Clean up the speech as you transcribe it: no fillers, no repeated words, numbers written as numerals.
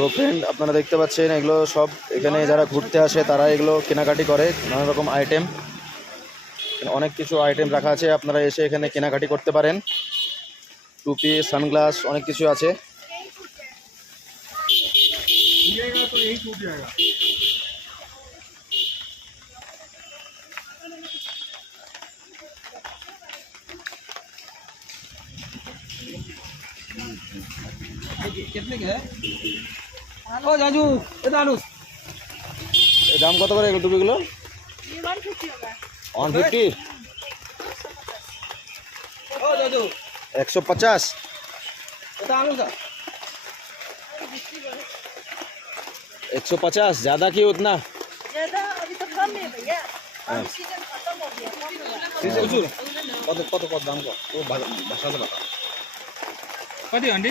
So friend, আপনারা দেখতে পাচ্ছেন এগুলো সব এখানে যারা ঘুরতে আসে তারা এগুলো কেনাকাটি করে। নানা রকম আইটেম, অনেক কিছু আইটেম রাখা আছে, আপনারা এসে এখানে কেনাকাটি করতে পারেন। টুপি, সানগ্লাস, অনেক কিছু আছে। দাম কত করে এগুলো টুপিগুলো? 150, 150। 150 ज़्यादा की उतना? ज़्यादा अभी तो कम है भैया, अभी सीजन खत्म हो गया, कम है। কত কত কত দাম কত ও ভাষাতে কথা কত আন্টি